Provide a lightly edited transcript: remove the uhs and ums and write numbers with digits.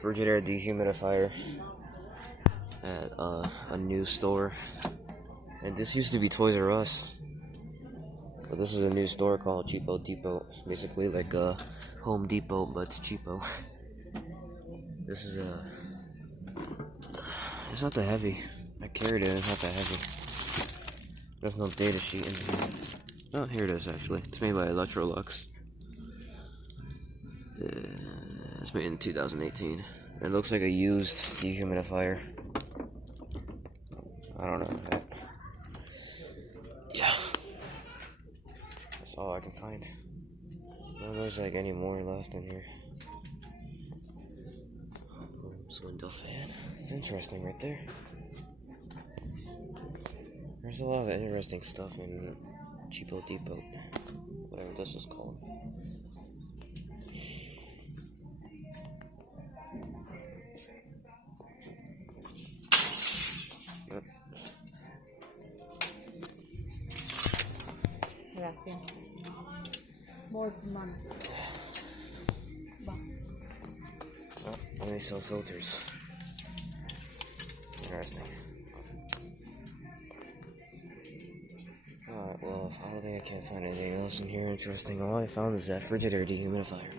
Frigidaire Dehumidifier at a new store. And this used to be Toys R Us, but this is a new store called Cheapo-depot. Basically like a Home Depot, but it's cheapo. This is it's not that heavy. I carried it, it's not that heavy. There's no data sheet in here. Oh, here it is actually. It's made by Electrolux. It's made in 2018. It looks like a used dehumidifier. I don't know. Yeah. That's all I can find. No, there's like any more left in here. This window fan. It's interesting right there. There's a lot of interesting stuff in Cheapo-depot. Whatever this is called. Gracias. More money. Oh, and they sell filters. Interesting. Alright, well, I don't think I can't find anything else in here interesting. All I found is that Frigidaire dehumidifier.